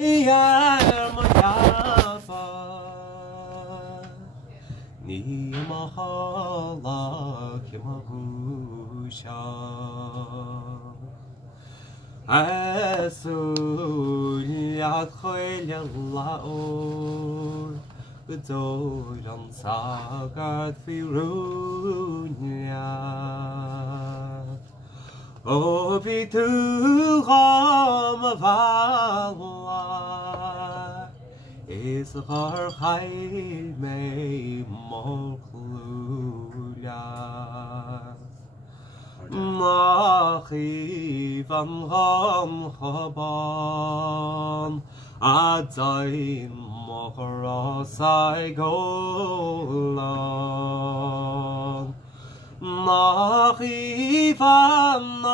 يا مرحبا ني محالك مهوشا أسول يخيل الله بدوران ساقط في رونيا وفي تغام فالله إصغر خيل مي مخلولا مخيفا غم خبان عدين مخرسي قولان مخيفا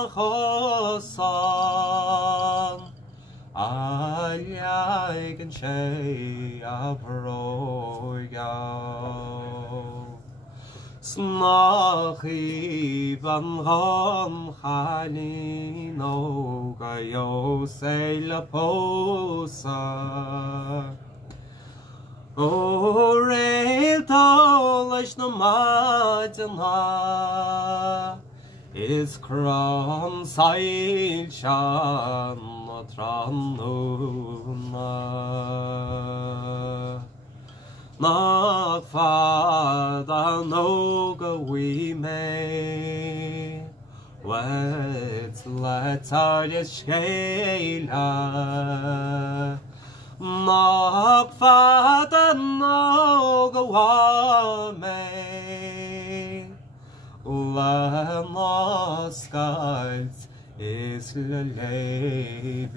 خصان عليك شيء أبرويا سمخيفا غم خالينو غيو سيلبوسا O'Reilly Shnamadina is Kram Sail Shan Tranuna Not Father Noga we may Wet Lataria Shayla Knock father no go away. La skies is the lady.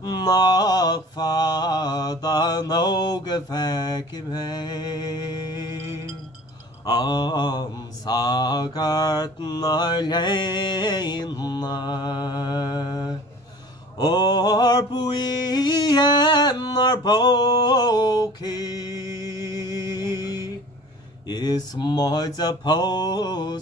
Knock father no go back away. Sagart na lane. Or bui and our pokey is more the pose.